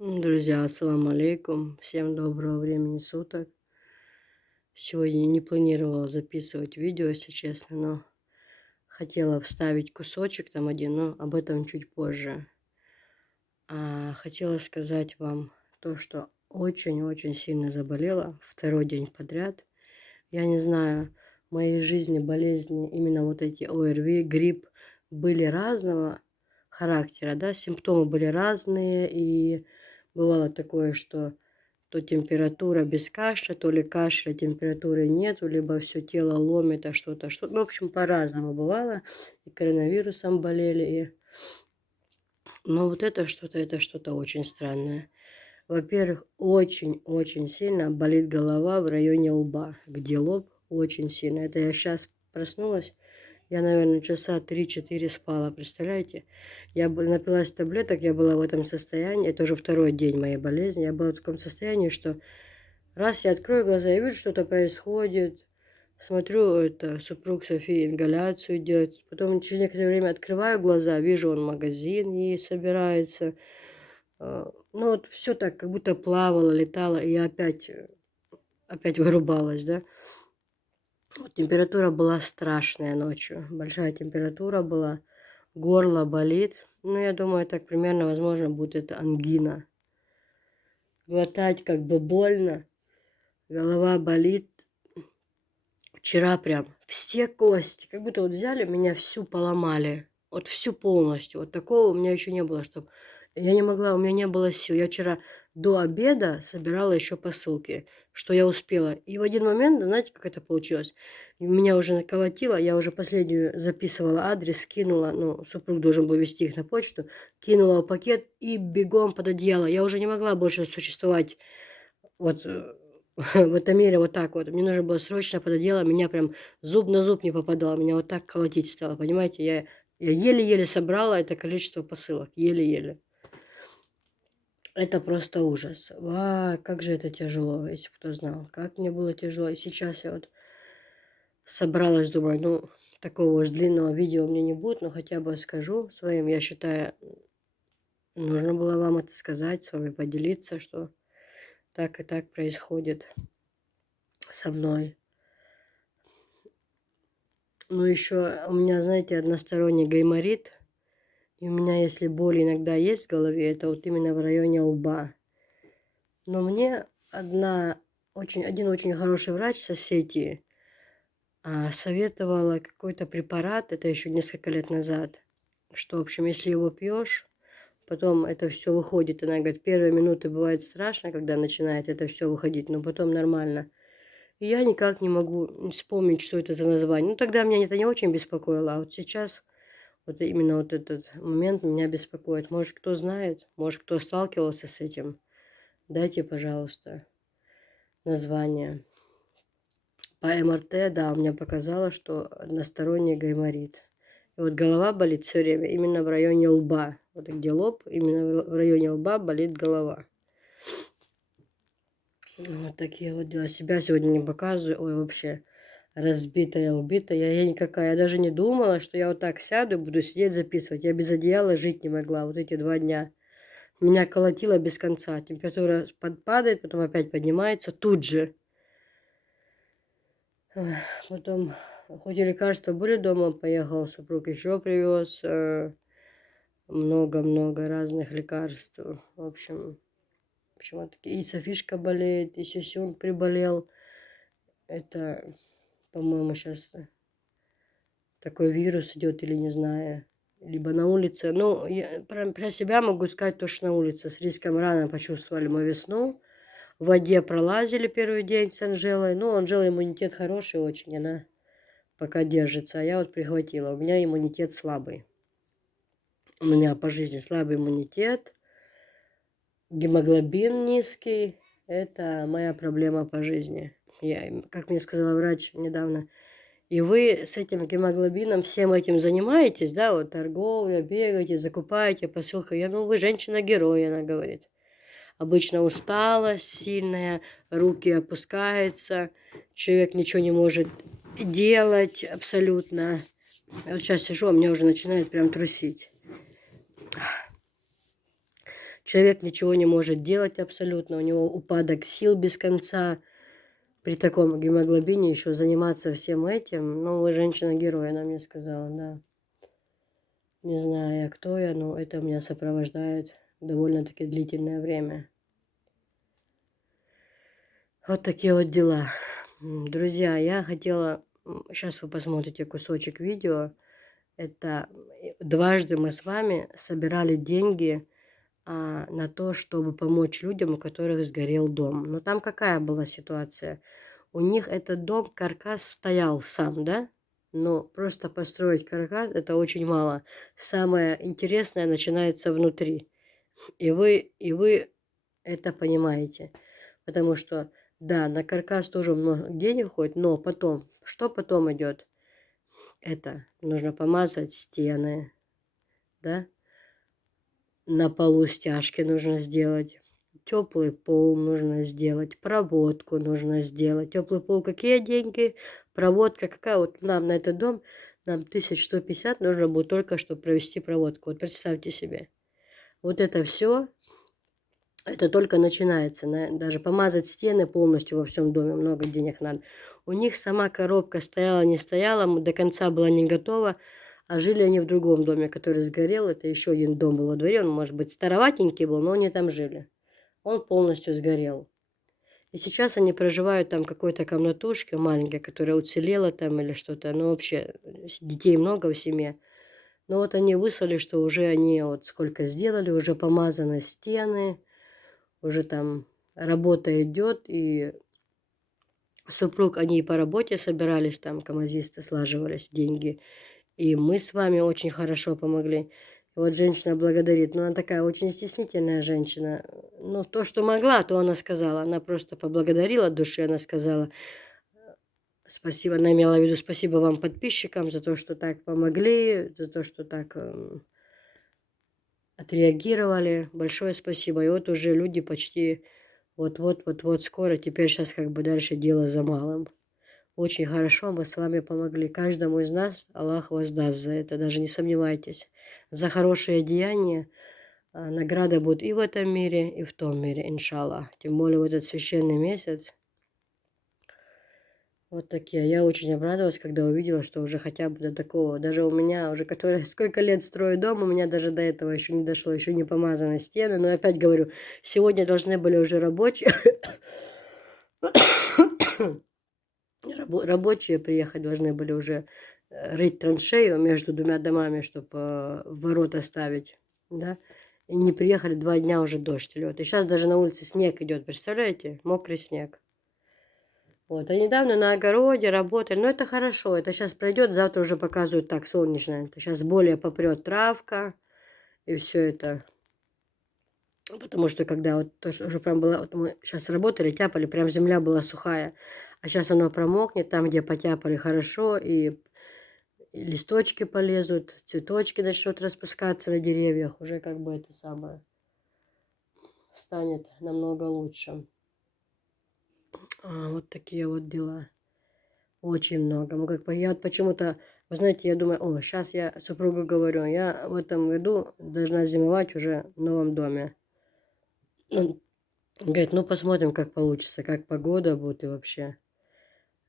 Друзья, ассаламу алейкум. Всем доброго времени суток. Сегодня не планировала записывать видео, если честно, но хотела вставить кусочек там один, но об этом чуть позже. Хотела сказать вам то, что очень-очень сильно заболела второй день подряд. Я не знаю, в моей жизни болезни, именно вот эти ОРВИ, грипп, были разного характера, да, симптомы были разные, и бывало такое, что то температура без кашля, то ли кашля, температуры нету, либо все тело ломит, а что-то, что-то. Ну, в общем, по-разному бывало. И коронавирусом болели, и... Но вот это что-то очень странное. Во-первых, очень-очень сильно болит голова в районе лба, где лоб очень сильно. Это я сейчас проснулась, я, наверное, часа 3-4 спала, представляете? Я напилась таблеток, я была в этом состоянии, это уже второй день моей болезни, я была в таком состоянии, что раз я открою глаза, я вижу, что-то происходит, смотрю, это супруг Софии ингаляцию делает, потом через некоторое время открываю глаза, вижу, он в магазин и собирается. Ну вот все так, как будто плавало, летало, и я опять вырубалась, да. Вот температура была страшная ночью, большая температура была, горло болит. Ну, я думаю, так примерно, возможно, будет это ангина. Глотать как бы больно, голова болит. Вчера прям все кости, как будто вот взяли, меня всю поломали. Вот всю полностью. Вот такого у меня еще не было, чтобы... Я не могла, у меня не было сил. Я вчера до обеда собирала еще посылки, что я успела. И в один момент, знаете, как это получилось? Меня уже наколотило, я уже последнюю записывала адрес, кинула, ну, супруг должен был везти их на почту, кинула в пакет и бегом под одеяло. Я уже не могла больше существовать вот в этом мире вот так вот. Мне нужно было срочно под одеяло, меня прям зуб на зуб не попадало, меня вот так колотить стало, понимаете? Я еле-еле собрала это количество посылок, еле-еле. Это просто ужас. Как же это тяжело, если бы кто знал. Как мне было тяжело. И сейчас я вот собралась, думаю, ну, такого уж длинного видео у меня не будет, но хотя бы скажу своим. Я считаю, нужно было вам это сказать, с вами поделиться, что так и так происходит со мной. Ну, еще у меня, знаете, односторонний гайморит. И у меня, если боль иногда есть в голове, это вот именно в районе лба. Но мне один очень хороший врач в соседи советовала какой-то препарат, это еще несколько лет назад, что, в общем, если его пьешь, потом это все выходит. Она говорит, первые минуты бывает страшно, когда начинает это все выходить, но потом нормально. И я никак не могу вспомнить, что это за название. Ну, тогда меня это не очень беспокоило, а вот сейчас вот именно вот этот момент меня беспокоит. Может, кто знает, может, кто сталкивался с этим, дайте, пожалуйста, название. По МРТ, да, у меня показало, что односторонний гайморит. И вот голова болит все время именно в районе лба. Вот где лоб, именно в районе лба болит голова. Вот такие вот дела. Себя сегодня не показываю. Ой, вообще разбитая, убитая. Я никакая. Я даже не думала, что я вот так сяду и буду сидеть записывать. Я без одеяла жить не могла вот эти 2 дня. Меня колотило без конца. Температура падает, потом опять поднимается тут же. Потом, хоть и лекарства были дома, поехал супруг еще привез много-много разных лекарств. В общем, вот и Софишка болеет, и Сюсюн приболел. Это, по-моему, сейчас такой вирус идет или не знаю. Либо на улице. Ну, я про себя могу сказать, то, что на улице с риском рано почувствовали мы весну. В воде пролазили первый день с Анжелой. Ну, у Анжелы иммунитет хороший очень, она пока держится. А я вот прихватила. У меня иммунитет слабый. У меня по жизни слабый иммунитет. Гемоглобин низкий. Это моя проблема по жизни. Как мне сказала врач недавно, и вы с этим гемоглобином всем этим занимаетесь, да, вот торговля, бегаете, закупаете, посылка. Ну, вы женщина-герой, она говорит. Обычно усталость сильная, руки опускаются, человек ничего не может делать абсолютно. Я вот сейчас сижу, а меня уже начинает прям трусить. Человек ничего не может делать абсолютно, у него упадок сил без конца. При таком гемоглобине еще заниматься всем этим. Ну, вы женщина-герой, она мне сказала, да. Не знаю я, кто я, но это меня сопровождает довольно-таки длительное время. Вот такие вот дела. Друзья, я хотела... Сейчас вы посмотрите кусочек видео. Это дважды мы с вами собирали деньги на то, чтобы помочь людям, у которых сгорел дом. Но там какая была ситуация? У них этот дом, каркас стоял сам, да? Но просто построить каркас – это очень мало. Самое интересное начинается внутри. И вы это понимаете. Потому что, да, на каркас тоже много денег уходит, но потом, что потом идет? Это нужно помазать стены, да? На полу стяжки нужно сделать. Теплый пол нужно сделать, проводку нужно сделать. Теплый пол какие деньги? Проводка какая? Вот нам на этот дом, нам 1150 нужно будет только, чтобы провести проводку. Вот представьте себе. Вот это все, это только начинается. Даже помазать стены полностью во всем доме, много денег надо. У них сама коробка стояла, не стояла, до конца была не готова. А жили они в другом доме, который сгорел. Это еще один дом был во дворе. Он, может быть, староватенький был, но они там жили. Он полностью сгорел. И сейчас они проживают там в какой-то комнатушке маленькой, которая уцелела там или что-то. Ну, вообще, детей много в семье. Но вот они выслали, что уже они вот сколько сделали, уже помазаны стены, уже там работа идет. И супруг, они по работе собирались, там камазисты слаживались, деньги. И мы с вами очень хорошо помогли. И вот женщина благодарит. Ну, она такая очень стеснительная женщина. Ну, то, что могла, то она сказала. Она просто поблагодарила от души. Она сказала спасибо. Она имела в виду спасибо вам, подписчикам, за то, что так помогли, за то, что так отреагировали. Большое спасибо. И вот уже люди почти вот-вот скоро. Теперь сейчас как бы дальше дело за малым. Очень хорошо мы с вами помогли. Каждому из нас Аллах воздаст за это, даже не сомневайтесь. За хорошее деяние награда будет и в этом мире, и в том мире, иншаллах. Тем более в этот священный месяц. Вот такие. Я очень обрадовалась, когда увидела, что уже хотя бы до такого. Даже у меня уже, который сколько лет строю дом, у меня даже до этого еще не дошло, еще не помазаны стены. Но опять говорю, сегодня должны были уже рабочие рабочие приехать, должны были уже рыть траншею между двумя домами, чтобы ворота ставить, да. И не приехали, 2 дня уже дождь лед. И сейчас даже на улице снег идет, представляете? Мокрый снег. Вот. А недавно на огороде работали. Но это хорошо. Это сейчас пройдет, завтра уже показывают так, солнечно. Это сейчас более попрет травка. И все это. Потому что когда вот то, что уже прям было, вот мы сейчас работали, тяпали, прям земля была сухая. А сейчас оно промокнет, там, где потяпали хорошо, и листочки полезут, цветочки начнут распускаться на деревьях. Уже как бы это самое станет намного лучше. Вот такие вот дела. Очень много. Ну, как бы я вот почему-то, вы знаете, я думаю, сейчас я супругу говорю, я в этом году должна зимовать уже в новом доме. Он говорит, ну посмотрим, как получится, как погода будет и вообще.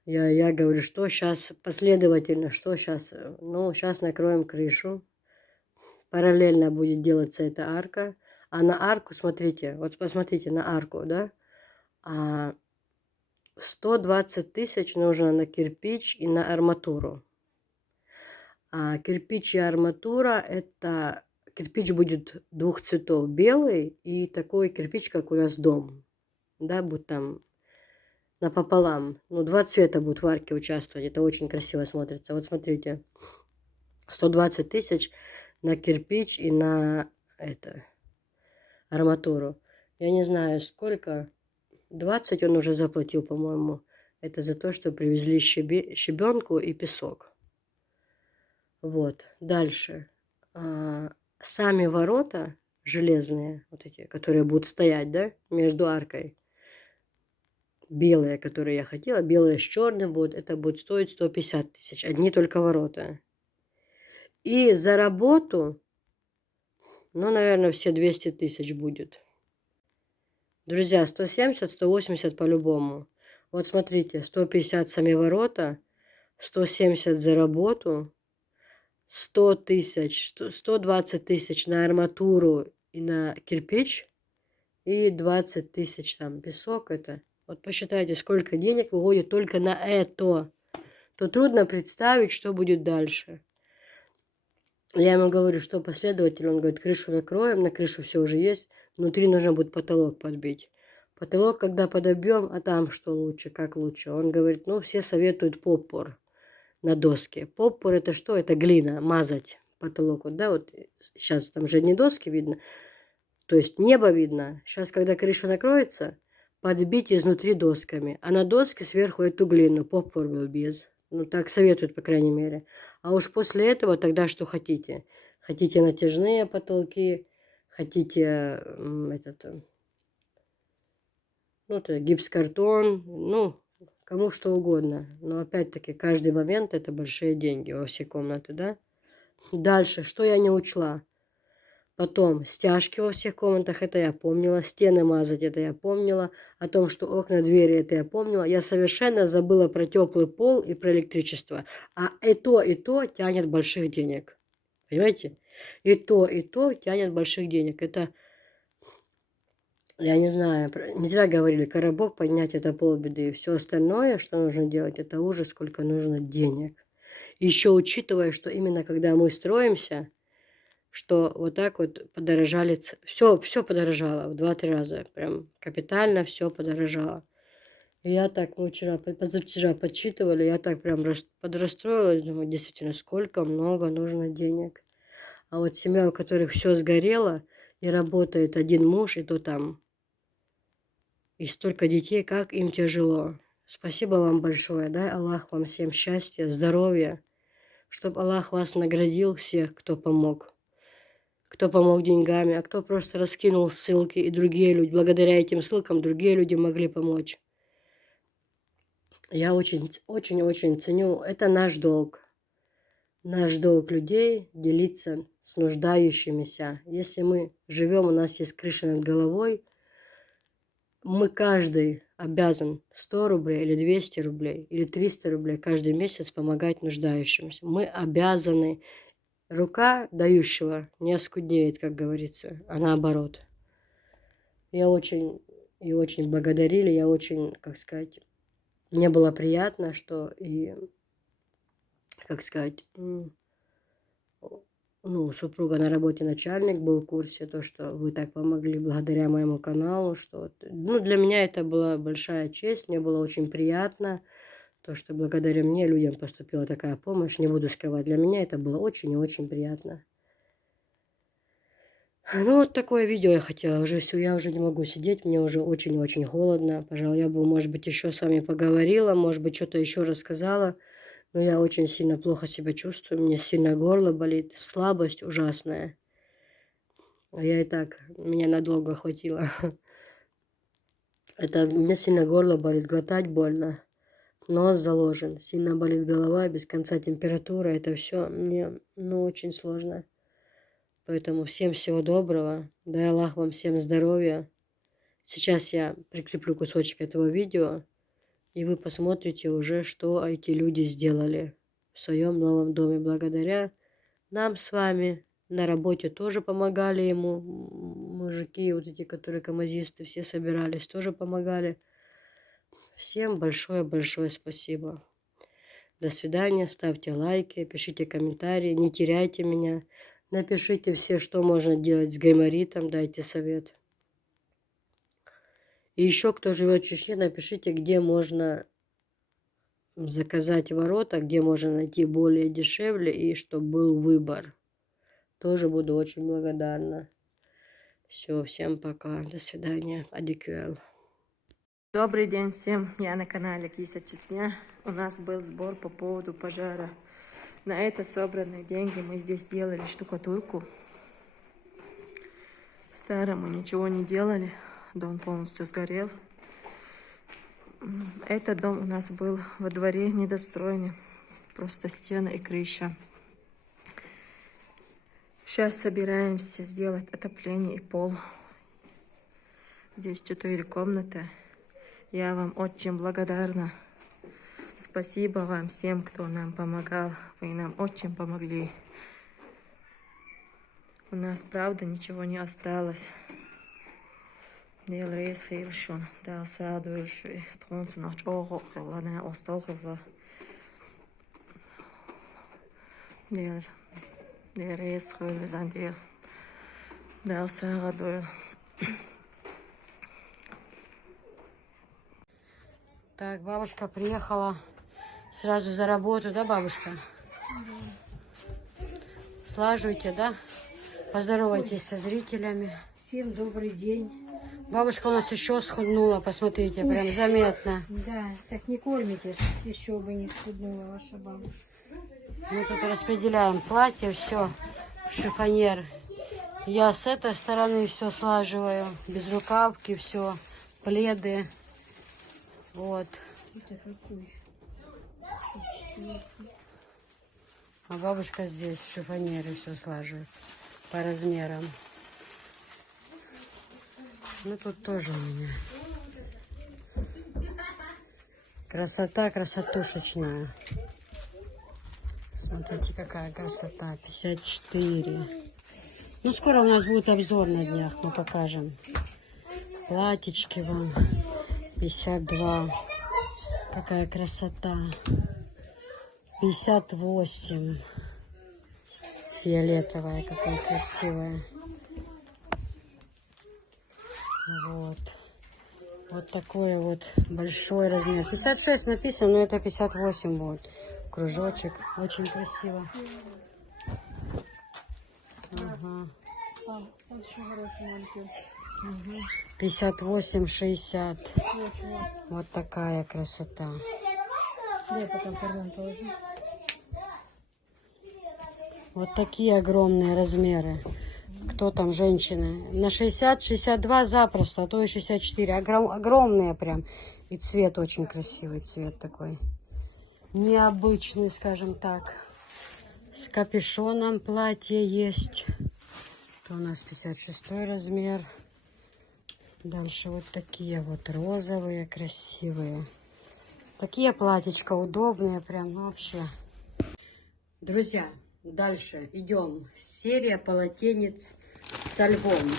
Я говорю, что сейчас последовательно, что сейчас, ну, сейчас накроем крышу. Параллельно будет делаться эта арка. А на арку, смотрите, вот посмотрите на арку, да, 120 тысяч нужно на кирпич и на арматуру. А кирпич и арматура, это кирпич будет 2 цветов, белый и такой кирпич, как у нас дом, да, будет там напополам. Ну, 2 цвета будут в арке участвовать, это очень красиво смотрится. Вот смотрите, 120 тысяч на кирпич и на арматуру. Я не знаю сколько, 20 он уже заплатил, по-моему. Это за то, что привезли щебенку и песок. Вот, дальше. Сами ворота железные, вот эти, которые будут стоять, да, между аркой. Белые, которые я хотела, белые с черным будут, это будет стоить 150 тысяч. Одни только ворота. И за работу Ну, наверное, все 200 тысяч будет. Друзья, 170, 180 по-любому. Вот смотрите, 150 сами ворота, 170 за работу, 100 тысяч, 120 тысяч на арматуру и на кирпич, и 20 тысяч там песок это. Вот посчитайте, сколько денег выходит только на это. То трудно представить, что будет дальше. Я ему говорю, что последователь, он говорит, крышу накроем, на крышу все уже есть, внутри нужно будет потолок подбить. Потолок, когда подобьем, а там что лучше, как лучше? Он говорит, ну, все советуют поппор на доске. Поппор это что? Это глина, мазать потолок. Вот, да, вот сейчас там же не доски видно, то есть небо видно. Сейчас, когда крыша накроется, подбить изнутри досками, а на доске сверху эту глину, поппор был без. Ну, так советуют, по крайней мере. А уж после этого тогда что хотите? Хотите натяжные потолки, хотите это гипс-картон, ну, кому что угодно. Но опять-таки каждый момент это большие деньги во все комнаты, да? Дальше, что я не учла? Потом стяжки во всех комнатах, это я помнила. Стены мазать, это я помнила. О том, что окна, двери, это я помнила. Я совершенно забыла про теплый пол и про электричество. А и то тянет больших денег. Понимаете? И то тянет больших денег. Это, я не знаю, не зря говорили, коробок поднять это полбеды. И все остальное, что нужно делать, это ужас, сколько нужно денег. Еще учитывая, что именно когда мы строимся, что вот так вот подорожали, все подорожало в 2-3 раза, прям капитально все подорожало. И я так, мы вчера, позавчера подсчитывали, я так прям подрастроилась, думаю, действительно, сколько много нужно денег. А вот семья, у которых все сгорело, и работает один муж, и то там, и столько детей, как им тяжело. Спасибо вам большое, дай Аллах вам всем счастья, здоровья, чтобы Аллах вас наградил всех, кто помог деньгами, а кто просто раскинул ссылки, и другие люди, благодаря этим ссылкам, другие люди могли помочь. Я очень ценю, это наш долг. Наш долг людей делиться с нуждающимися. Если мы живем, у нас есть крыша над головой, мы каждый обязан 100 рублей или 200 рублей или 300 рублей каждый месяц помогать нуждающимся. Мы обязаны. Рука дающего не оскудеет, как говорится, а наоборот. Я очень благодарили, я очень, как сказать, мне было приятно, что и, как сказать, ну, супруга на работе начальник был в курсе, то, что вы так помогли благодаря моему каналу, что, ну, для меня это была большая честь, мне было очень приятно, то, что благодаря мне людям поступила такая помощь, не буду скрывать, для меня это было очень и очень приятно. Ну, вот такое видео я хотела. Я уже не могу сидеть, мне уже очень-очень холодно. Пожалуй, я бы, может быть, еще с вами поговорила, может быть, что-то еще рассказала. Но я очень сильно плохо себя чувствую, мне сильно горло болит, слабость ужасная. А я и так, меня надолго хватило. Это мне сильно горло болит, глотать больно. Нос заложен, сильно болит голова, без конца температура. Это все мне, ну, очень сложно. Поэтому всем всего доброго. Дай Аллах вам всем здоровья. Сейчас я прикреплю кусочек этого видео, и вы посмотрите уже, что эти люди сделали в своем новом доме. Благодаря нам с вами на работе тоже помогали ему. Мужики, вот эти, которые камазисты, все собирались, тоже помогали. Всем большое-большое спасибо. До свидания. Ставьте лайки, пишите комментарии, не теряйте меня. Напишите все, что можно делать с гайморитом, дайте совет. И еще, кто живет в Чечне, напишите, где можно заказать ворота, где можно найти более дешевле, и чтобы был выбор. Тоже буду очень благодарна. Все, всем пока. До свидания. Адикюэл. Добрый день всем, я на канале Кися Чечня. У нас был сбор по поводу пожара. На это собранные деньги мы здесь делали штукатурку. Старому ничего не делали, дом полностью сгорел. Этот дом у нас был во дворе недостроенный, просто стены и крыша. Сейчас собираемся сделать отопление и пол. Здесь 4 комнаты. Я вам очень благодарна. Спасибо вам всем, кто нам помогал. Вы нам очень помогли. У нас, правда, ничего не осталось. Vēlreiz hilšana, dēls ēdojuši, trons un atšoho, helana, ostalhova. Vēlreiz hilšana, dēls ēdojuši. Так, бабушка приехала сразу за работу, да, бабушка? Да. Слаживайте, да? Поздоровайтесь со зрителями. Всем добрый день. Бабушка у нас еще схуднула, посмотрите, прям заметно. Да, так не кормите, еще бы не схуднула ваша бабушка. Мы тут распределяем платье, все, шифонер. Я с этой стороны все слаживаю, без рукавки, все, пледы. Вот. Это какой? А бабушка здесь в шифонере все слаживает по размерам. Ну тут тоже у меня красота, красотушечная. Смотрите, какая красота. 54. Ну, скоро у нас будет обзор на днях, мы покажем. Платьички вам. 52. Какая красота. 58. Фиолетовая, какая красивая. Вот. Вот такой вот большой размер. 56 написано, но это 58 будет. Кружочек. Очень красиво. Ага. 58, 60. Вот такая красота. Да, потом карман положу. Вот такие огромные размеры. Кто там, женщины? На 60, 62 запросто, а то и 64. Огромные прям. И цвет очень красивый, цвет такой. Необычный, скажем так. С капюшоном платье есть. Это у нас 56 размер. Дальше вот такие вот розовые, красивые. Такие платьичка удобные, прям вообще. Друзья, дальше идем. Серия полотенец со львом.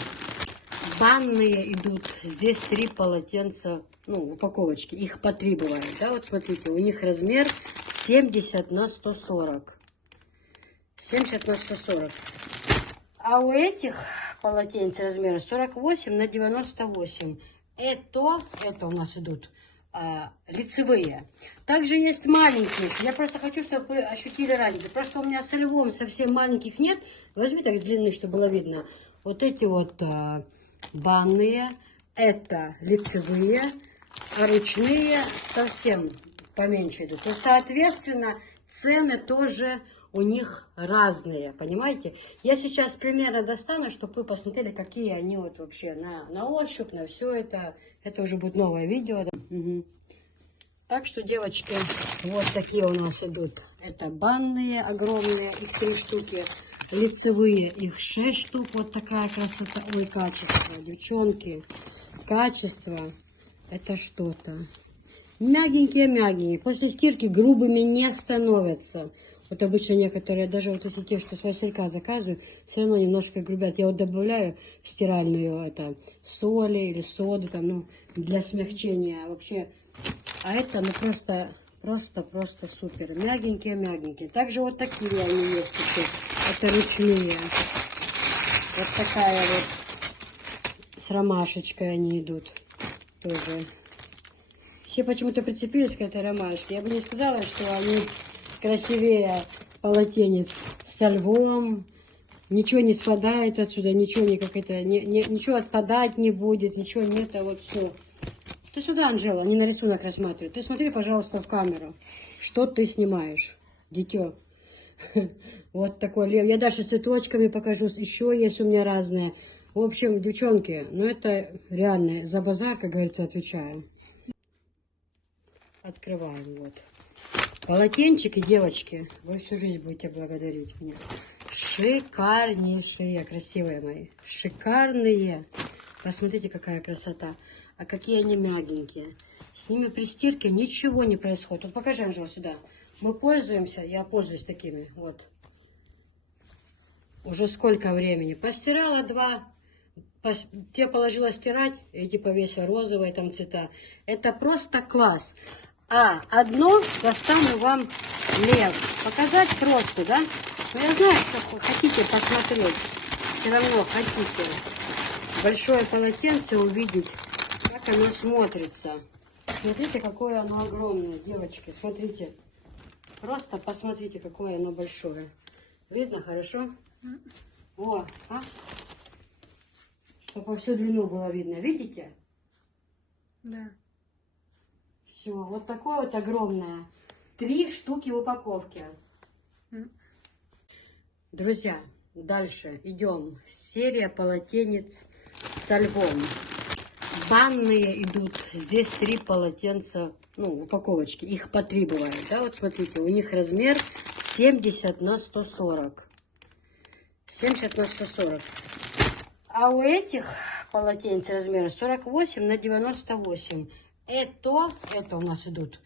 Банные идут. Здесь 3 полотенца, ну, упаковочки. Их по 3 бывает. Да, вот смотрите, у них размер 70 на 140. 70 на 140. А у этих полотенец размера 48 на 98. Это у нас идут лицевые. Также есть маленькие. Я просто хочу, чтобы вы ощутили разницу. Просто у меня со львом совсем маленьких нет. Возьми так длинные, чтобы было видно. Вот эти вот банные. Это лицевые. А ручные совсем поменьше идут. И, соответственно, цены тоже у них разные, понимаете? Я сейчас примерно достану, чтобы вы посмотрели, какие они вот вообще на ощупь, на все это. Это уже будет новое видео. Да? Угу. Так что, девочки, вот такие у нас идут. Это банные огромные, их 3 штуки. Лицевые, их 6 штук. Вот такая красота. Ой, качество, девчонки. Качество, это что-то. Мягенькие-мягенькие. После стирки грубыми не становятся. Вот обычно некоторые, даже вот если те, что с Василька заказывают, все равно немножко грубят. Я вот добавляю в стиральную соли или соды, там, ну, для смягчения вообще. А это, ну, просто супер. Мягенькие-мягенькие. Также вот такие они есть еще. Это ручные. Вот такая вот с ромашечкой они идут. Тоже. Все почему-то прицепились к этой ромашке. Я бы не сказала, что они красивее полотенец со львом. Ничего не спадает отсюда, ничего ничего отпадать не будет, ничего нет, а вот все. Ты сюда, Анжела, не на рисунок рассматривай. Ты смотри, пожалуйста, в камеру. Что ты снимаешь, дитё? Вот такой лев. Я даже с цветочками покажу. Еще есть у меня разные. В общем, девчонки, ну это реально за базар, как говорится, отвечаю. Открываем вот. Полотенчики, девочки, вы всю жизнь будете благодарить меня. Шикарнейшие, красивые мои. Шикарные. Посмотрите, какая красота. А какие они мягенькие. С ними при стирке ничего не происходит. Вот покажи, Анжела, сюда. Мы пользуемся, я пользуюсь такими. Вот. Уже сколько времени. Постирала 2. Те положила стирать, эти повесила розовые там цвета. Это просто класс. А одно достану вам лев. Показать просто, да? Но я знаю, что вы хотите посмотреть. Все равно хотите большое полотенце увидеть, как оно смотрится. Смотрите, какое оно огромное, девочки. Смотрите. Просто посмотрите, какое оно большое. Видно хорошо? О, а? Чтобы по всю длину было видно. Видите? Да. Все, вот такое вот огромное. 3 штуки в упаковке. Друзья, дальше идем. Серия полотенец со львом. Банные идут. Здесь 3 полотенца, ну, упаковочки. Их по 3 бывает. Да, вот смотрите, у них размер 70 на 140. 70 на 140. А у этих полотенец размера 48 на 98. Это у нас идут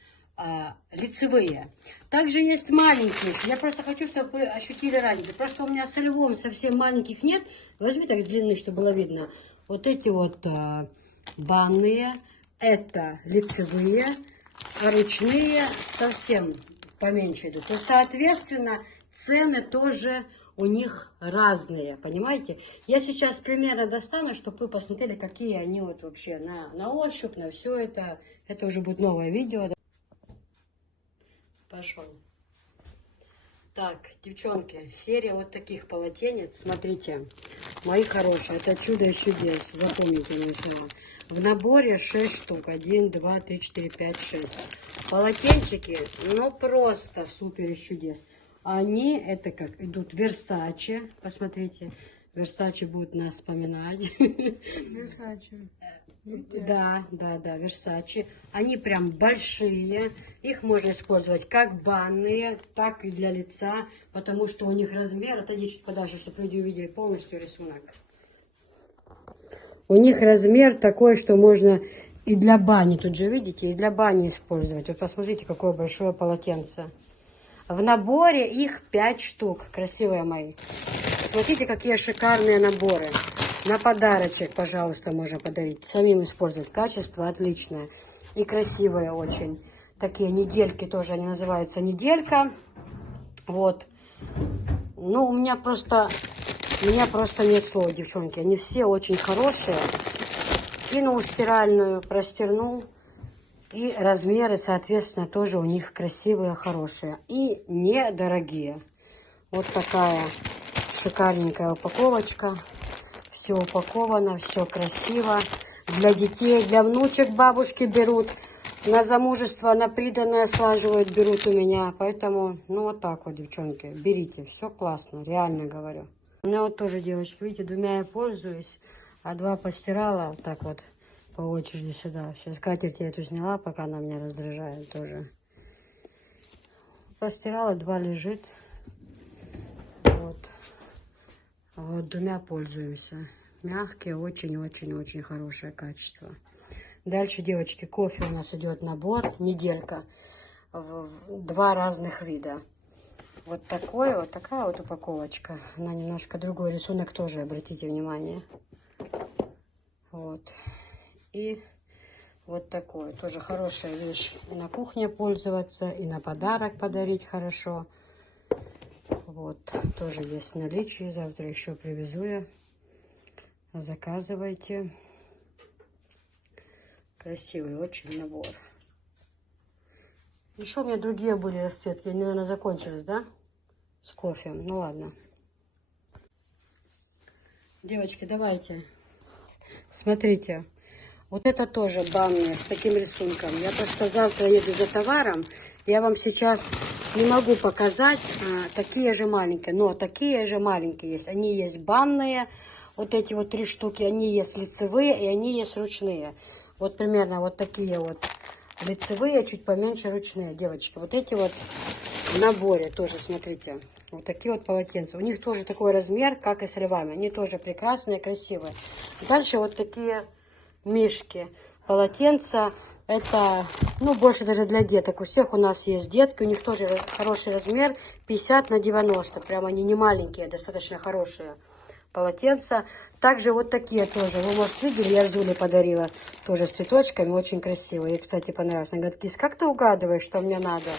лицевые. Также есть маленькие. Я просто хочу, чтобы вы ощутили разницу. Просто у меня со львом совсем маленьких нет. Возьми так длинные, чтобы было видно. Вот эти вот банные. Это лицевые. А ручные совсем поменьше идут. И, соответственно, цены тоже у них разные, понимаете? Я сейчас примерно достану, чтобы вы посмотрели, какие они вот вообще на ощупь, на все это. Это уже будет новое видео. Пошел. Так, девчонки, серия вот таких полотенец. Смотрите, мои хорошие, это чудо из чудес. Запомните мои слова. В наборе 6 штук. 1, 2, 3, 4, 5, 6. Полотенчики, ну просто супер из чудес. Они, это как, идут Versace. Посмотрите, Versace будет нас вспоминать. Versace. Да, Versace. Они прям большие. Их можно использовать как банные, так и для лица, потому что у них размер, отойди чуть подальше, чтобы люди увидели полностью рисунок. У них размер такой, что можно и для бани, тут же видите, и для бани использовать. Вот посмотрите, какое большое полотенце. В наборе их 5 штук, красивые мои. Смотрите, какие шикарные наборы. На подарочек, пожалуйста, можно подарить. Самим использовать. Качество отличное. И красивые очень. Такие недельки тоже, они называются неделька. Вот. Ну, у меня просто нет слов, девчонки. Они все очень хорошие. Кинул в стиральную, простернул. И размеры, соответственно, тоже у них красивые, хорошие. И недорогие. Вот такая шикарненькая упаковочка. Все упаковано, все красиво. Для детей, для внучек бабушки берут. На замужество, на приданное слаживают, берут у меня. Поэтому, ну вот так вот, девчонки, берите. Все классно, реально говорю. У меня вот тоже, девочки, видите, 2 я пользуюсь, а 2 постирала вот так вот по очереди сюда. Сейчас скатерть я эту сняла, пока она меня раздражает тоже. Постирала, 2 лежит. Вот. Вот 2 пользуемся. Мягкие, очень-очень-очень хорошее качество. Дальше, девочки, кофе у нас идет набор, неделька. 2 разных вида. Вот такой, вот такая вот упаковочка. Она немножко другой рисунок тоже, обратите внимание. Вот. И вот такой. Тоже хорошая вещь. И на кухне пользоваться, и на подарок подарить хорошо. Вот. Тоже есть в наличии. Завтра еще привезу я. Заказывайте. Красивый очень набор. Еще у меня другие были расцветки. Они, наверное, закончились, да? С кофе. Ну ладно. Девочки, давайте. Смотрите. Вот это тоже банные с таким рисунком. Я просто завтра еду за товаром. Я вам сейчас не могу показать. Такие же маленькие. Но такие же маленькие есть. Они есть банные. Вот эти вот 3 штуки. Они есть лицевые и они есть ручные. Вот примерно вот такие вот лицевые, чуть поменьше ручные, девочки. Вот эти вот в наборе тоже, смотрите. Вот такие вот полотенца. У них тоже такой размер, как и с львами. Они тоже прекрасные, красивые. Дальше вот такие мишки. Полотенца. Это, ну, больше даже для деток. У всех у нас есть детки. У них тоже хороший размер. 50 на 90. Прям они не маленькие, достаточно хорошие полотенца. Также вот такие тоже. Вы, может, видели, я Зуле подарила. Тоже с цветочками. Очень красиво. Ей, кстати, понравилось. Она говорит: Кис, как ты угадываешь, что мне надо?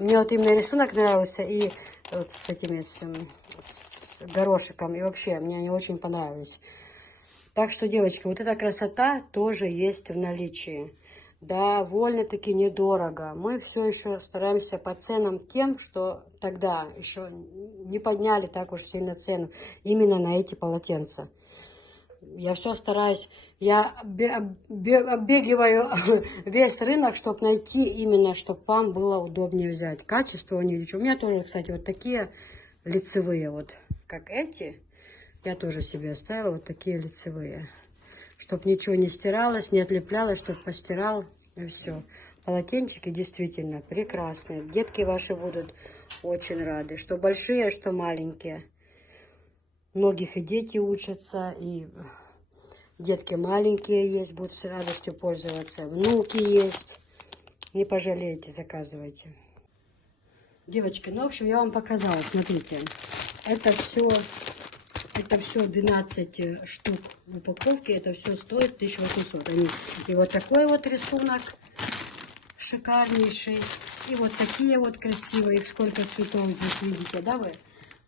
Мне вот именно рисунок нравился. И вот с этими, с горошиком. И вообще, мне они очень понравились. Так что, девочки, вот эта красота тоже есть в наличии. Довольно-таки недорого. Мы все еще стараемся по ценам тем, что тогда еще не подняли так уж сильно цену именно на эти полотенца. Я все стараюсь, я оббегиваю весь рынок, чтобы найти именно, чтобы вам было удобнее взять. Качество у них. У меня тоже, кстати, вот такие лицевые, вот как эти. Я тоже себе оставила вот такие лицевые. Чтобы ничего не стиралось, не отлеплялось, чтобы постирал, и все. Полотенчики действительно прекрасные. Детки ваши будут очень рады. Что большие, что маленькие. Многих и дети учатся, и детки маленькие есть, будут с радостью пользоваться. Внуки есть. Не пожалеете, заказывайте. Девочки, ну, в общем, я вам показала. Смотрите, это все 12 штук в упаковке. Это все стоит 1800. И вот такой вот рисунок шикарнейший. И вот такие вот красивые. Их сколько цветов здесь видите, да, вы?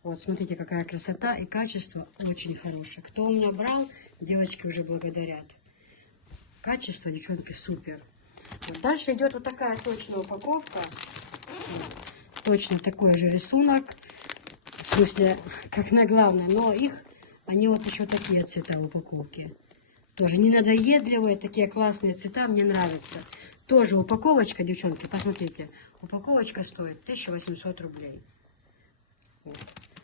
Вот, смотрите, какая красота и качество очень хорошее. Кто у меня брал, девочки уже благодарят. Качество, девчонки, супер. Вот дальше идет вот такая точная упаковка. Точно такой же рисунок. В смысле, как на главной. Но они вот еще такие цвета в упаковке. Тоже не надоедливые, такие классные цвета, мне нравятся. Тоже упаковочка, девчонки, посмотрите. Упаковочка стоит 1800 рублей. Вот.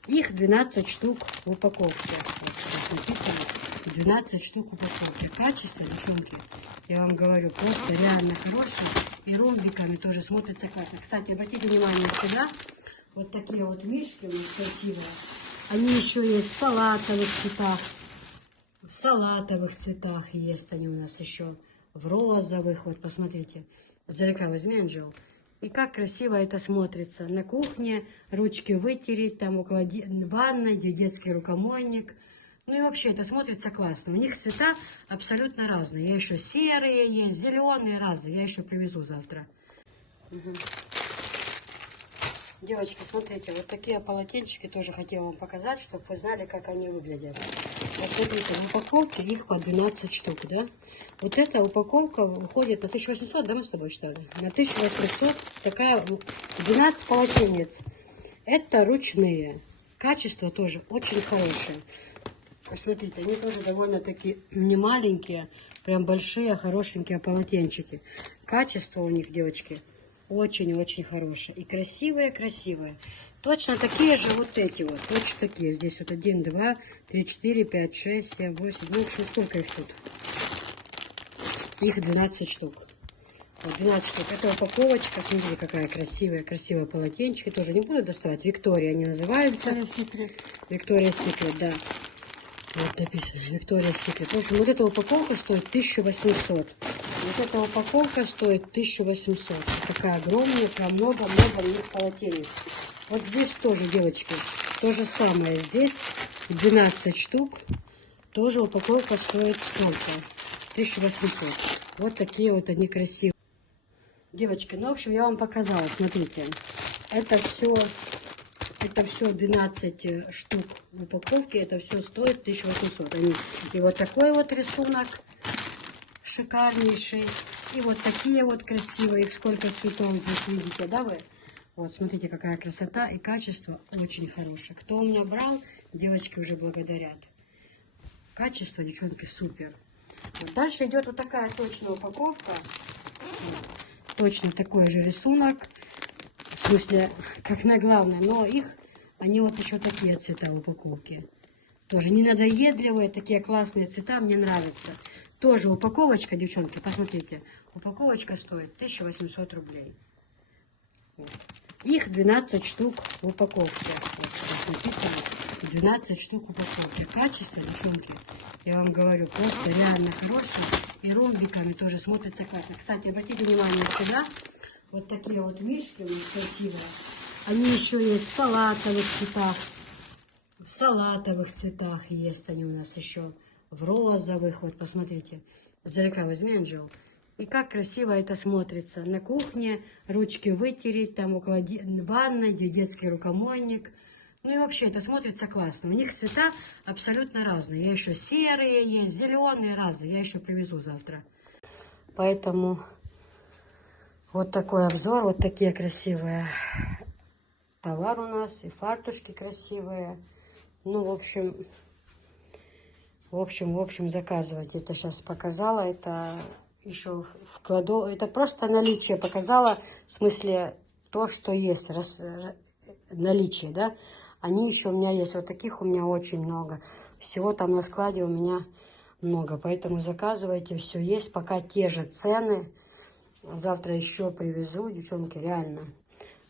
Их 12 штук в упаковке. Вот здесь написано 12 штук в упаковке. Качество, девчонки, я вам говорю, просто реально хорошее. И ромбиками тоже смотрится классно. Кстати, обратите внимание сюда. Вот такие вот мишки у них красивые. Они еще есть в салатовых цветах. В салатовых цветах есть они у нас еще. В розовых. Вот посмотрите. Издалека возьми, Анжел. И как красиво это смотрится. На кухне ручки вытереть, там около ванной, где детский рукомойник. Ну и вообще это смотрится классно. У них цвета абсолютно разные. Я еще серые есть, зеленые, разные. Я еще привезу завтра. Угу. Девочки, смотрите, вот такие полотенчики тоже хотела вам показать, чтобы вы знали, как они выглядят. Вот смотрите, в упаковке их по 12 штук, да? Вот эта упаковка выходит на 1800, да, мы с тобой считали? На 1800 такая 12 полотенец. Это ручные. Качество тоже очень хорошее. Посмотрите, они тоже довольно-таки не маленькие, прям большие, хорошенькие полотенчики. Качество у них, девочки, очень-очень хорошее. И красивые-красивые. Точно такие же вот эти вот. Точно такие. Здесь вот 1, 2, 3, 4, 5, 6, 7, 8. Ну, в общем, сколько их тут? Их 12 штук. Вот 12 штук. Это упаковочка. Смотрите, какая красивая. Красивые полотенчики. Тоже не буду доставать. Виктория они называются. Виктория Секрет, да. Вот написано. Виктория Секрет. В общем, вот эта упаковка стоит 1800. Вот эта упаковка стоит 1800. Такая огромная, прям много-много у них полотенец. Вот здесь тоже, девочки, то же самое. Здесь 12 штук. Тоже упаковка стоит сколько? 1800. Вот такие вот они красивые. Девочки, ну, в общем, я вам показала. Смотрите. Это все 12 штук в упаковке. Это все стоит 1800. И вот такой вот рисунок шикарнейший. И вот такие вот красивые. Их сколько цветов здесь видите, да, вы? Вот, смотрите, какая красота и качество очень хорошее. Кто у меня брал, девочки уже благодарят. Качество, девчонки, супер. Вот дальше идет вот такая точная упаковка. Точно такой же рисунок. В смысле, как на главной. Но они вот еще такие цвета в упаковке. Тоже не надоедливые, такие классные цвета, мне нравятся. Тоже упаковочка, девчонки, посмотрите. Упаковочка стоит 1800 рублей. Вот. Их 12 штук в упаковке. Вот здесь написано 12 штук в упаковке. Качество, девчонки, я вам говорю, просто реально хорошее. И ромбиками тоже смотрится классно. Кстати, обратите внимание сюда. Вот такие вот мишки у нас красивые. Они еще есть в салатовых цветах. В салатовых цветах есть они у нас еще. В розовых. Вот посмотрите. Издалека возьми, Анжел. И как красиво это смотрится. На кухне ручки вытереть, там около ванной, где детский рукомойник. Ну и вообще это смотрится классно. У них цвета абсолютно разные. Я еще серые есть, зеленые, разные. Я еще привезу завтра. Поэтому вот такой обзор. Вот такие красивые товар у нас. И фартушки красивые. Ну, в общем, заказывайте. Это сейчас показала. Это еще вкладу. Это просто наличие показала. В смысле, то, что есть. Наличие, да. Они еще у меня есть. Вот таких у меня очень много. Всего там на складе у меня много. Поэтому заказывайте. Все есть. Пока те же цены. Завтра еще привезу. Девчонки, реально.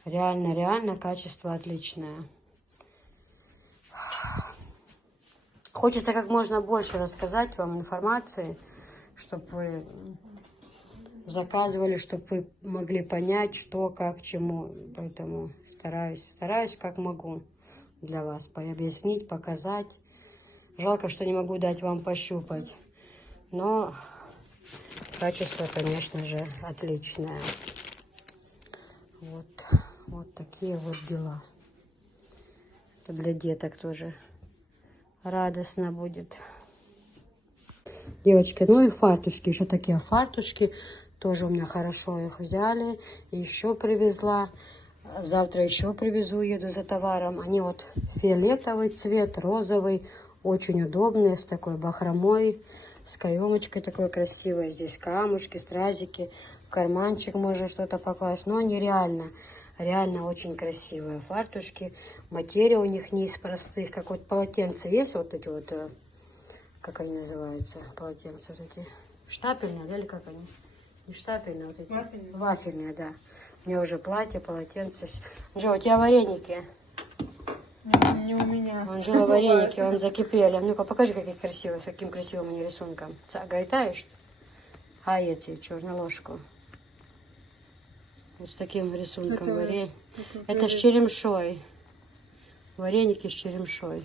Реально качество отличное. Хочется как можно больше рассказать вам информации, чтобы вы заказывали, чтобы вы могли понять, что, как, чему. Поэтому стараюсь как могу для вас объяснить, показать. Жалко, что не могу дать вам пощупать. Но качество, конечно же, отличное. Вот такие вот дела. Это для деток тоже радостно будет. Девочки, ну и фартушки. Еще такие фартушки. Тоже у меня хорошо их взяли. Еще привезла. Завтра еще привезу, еду за товаром. Они вот фиолетовый цвет, розовый. Очень удобные, с такой бахромой. С каемочкой такой красивой. Здесь камушки, стразики. В карманчик можно что-то покласть. Но они реально очень красивые фартушки. Материя у них не из простых. Как вот полотенца есть, вот эти вот, как они называются, полотенца вот эти. Штапельные, да, или как они? Не штапельные, вот эти. Вафельные. Вафельные, да. У меня уже платье, полотенце. Джо, у тебя вареники? Не у меня. Анжела, вареники, он закипели. Ну-ка, покажи, какие красивые, с каким красивым они рисунком. Гайтаешь? А эти, черную ложку. Вот с таким рисунком варенье. Это с черемшой. Вареники с черемшой.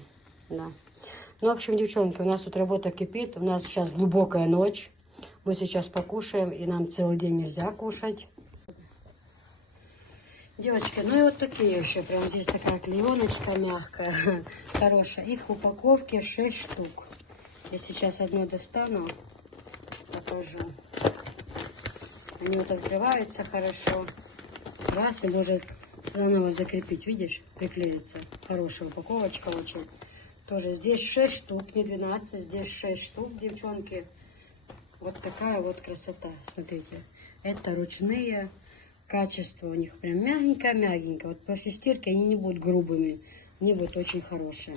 Да. Ну, в общем, девчонки, у нас тут работа кипит. У нас сейчас глубокая ночь. Мы сейчас покушаем, и нам целый день нельзя кушать. Девочки, ну и вот такие еще. Прям здесь такая клееночка мягкая, хорошая. Их в упаковке 6 штук. Я сейчас одну достану, покажу. Они вот открываются хорошо. Раз, и может заново закрепить. Видишь, приклеится. Хорошая упаковочка очень. Тоже здесь 6 штук, не 12. Здесь 6 штук, девчонки. Вот такая вот красота. Смотрите. Это ручные. Качество у них прям мягенько-мягенько. Вот после стирки они не будут грубыми. Они будут очень хорошие.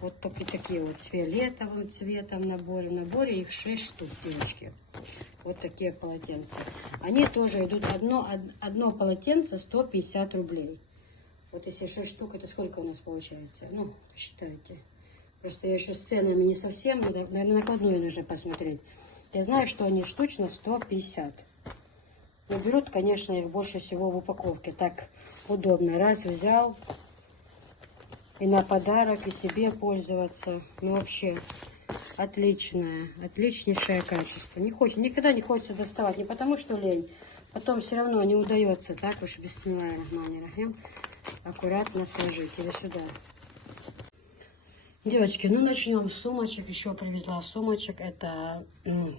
Вот только такие вот с фиолетовым цветом наборе. В наборе их 6 штук, девочки. Вот такие полотенца. Они тоже идут одно полотенце 150 рублей. Вот если 6 штук, это сколько у нас получается? Ну, считайте. Просто я еще с ценами не совсем. Наверное, накладную нужно посмотреть. Я знаю, что они штучно 150. Но берут, конечно, их больше всего в упаковке. Так удобно. Раз взял. И на подарок, и себе пользоваться. Ну, вообще, отличнейшее качество. Никогда не хочется доставать. Не потому, что лень. Потом все равно не удается. Так уж бисмиллахир-рахманир-рахим. Аккуратно сложить. Или сюда. Девочки, ну начнем с сумочек. Еще привезла сумочек. Это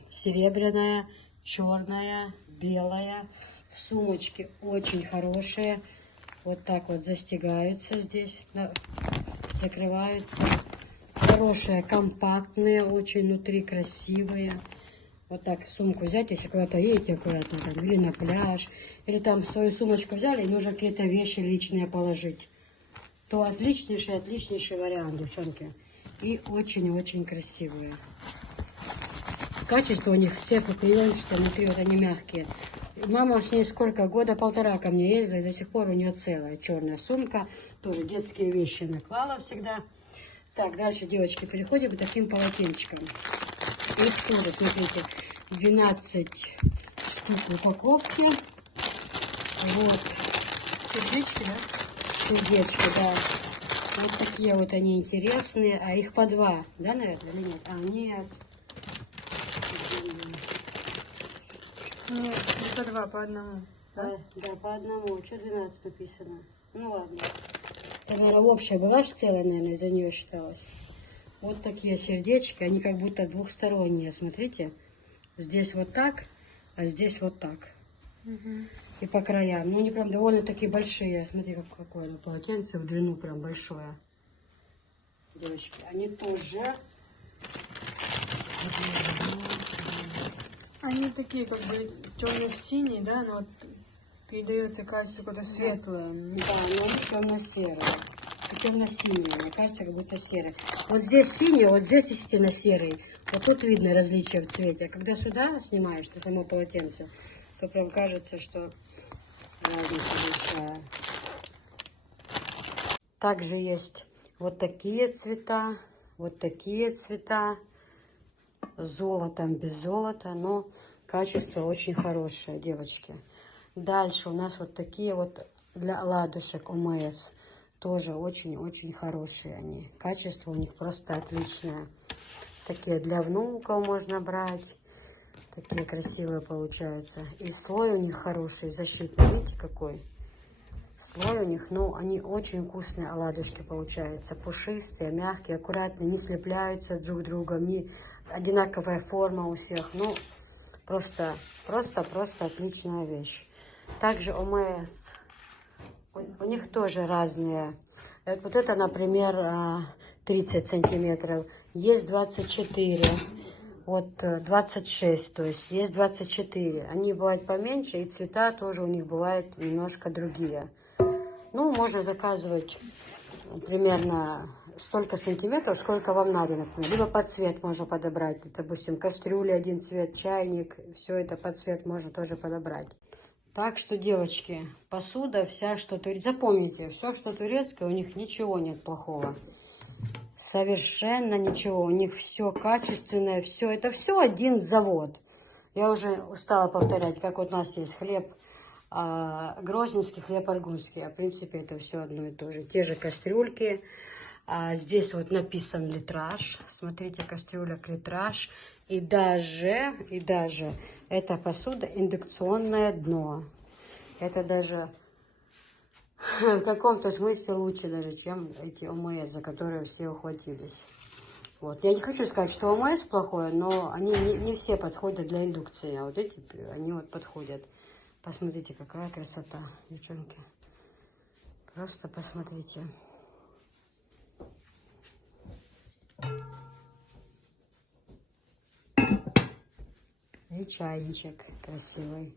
серебряная, черная, белая. Сумочки очень хорошие. Вот так вот застегаются здесь. Закрываются. Хорошие, компактные, очень внутри красивые. Вот так сумку взять, если куда-то едете аккуратно, там, или на пляж, или там свою сумочку взяли, и нужно какие-то вещи личные положить, то отличнейший вариант, девчонки. И очень-очень красивые. качество у них все клеенчатые, внутри вот они мягкие. Мама с ней сколько, года полтора ко мне ездила, и до сих пор у нее целая черная сумка. Тоже детские вещи наклала всегда. Так, дальше, девочки, переходим к таким полотенчикам. Их тоже, смотрите, 12 штук в упаковке. Вот. Сердечки, да? Сердечки, да. Вот такие вот они интересные. А их по два, да, наверное, или нет? А, нет. Нет, не по два, по одному. Да? Да, по одному. Что 12 написано? Ну ладно. Это, наверное, общая была же целая, наверное, из-за нее считалась. Вот такие сердечки, они как будто двухсторонние, смотрите. Здесь вот так, а здесь вот так. Угу. И по краям. Ну, они прям довольно такие большие. Смотри, какое оно полотенце в длину прям большое. Девочки, они тоже... Они такие как бы темно-синие, да, но вот передается качество какое-то светлое. Да, но они темно-серые. Темно-синие, мне кажется, как будто серые. Вот здесь синий, вот здесь действительно серый. Вот тут видно различие в цвете. А когда сюда снимаешь, ты само полотенце, то прям кажется, что разница большая. Также есть вот такие цвета, вот такие цвета. С золотом, без золота, но качество очень хорошее, девочки. Дальше у нас вот такие вот для ладушек ОМС. Тоже очень-очень хорошие они. Качество у них просто отличное. Такие для внуков можно брать. Такие красивые получаются. И слой у них хороший, защитный. Видите, какой? Слой у них, ну, они очень вкусные оладушки получаются. Пушистые, мягкие, аккуратные, не слепляются друг другом, не одинаковая форма у всех. Ну, просто отличная вещь. Также ОМС. У них тоже разные. Вот это, например, 30 сантиметров. Есть 24. Вот 26, то есть есть 24. Они бывают поменьше, и цвета тоже у них бывают немножко другие. Ну, можно заказывать примерно столько сантиметров, сколько вам надо, например. Либо под цвет можно подобрать. Допустим, кастрюля, один цвет, чайник. Все это под цвет можно тоже подобрать. Так что, девочки, посуда вся, что турецкая. Запомните, все, что турецкое, у них ничего нет плохого. Совершенно ничего. У них все качественное, все. Это все один завод. Я уже устала повторять, как вот у нас есть хлеб грозненский, хлеб аргунский. В принципе, это все одно и то же. Те же кастрюльки. Здесь вот написан литраж. Смотрите, кастрюля литраж. И даже эта посуда индукционное дно. Это даже в каком-то смысле лучше даже, чем эти ОМС, за которые все ухватились. Вот. Я не хочу сказать, что ОМС плохое, но они не все подходят для индукции. А вот эти, они вот подходят. Посмотрите, какая красота, девчонки. Просто посмотрите. И чайничек красивый.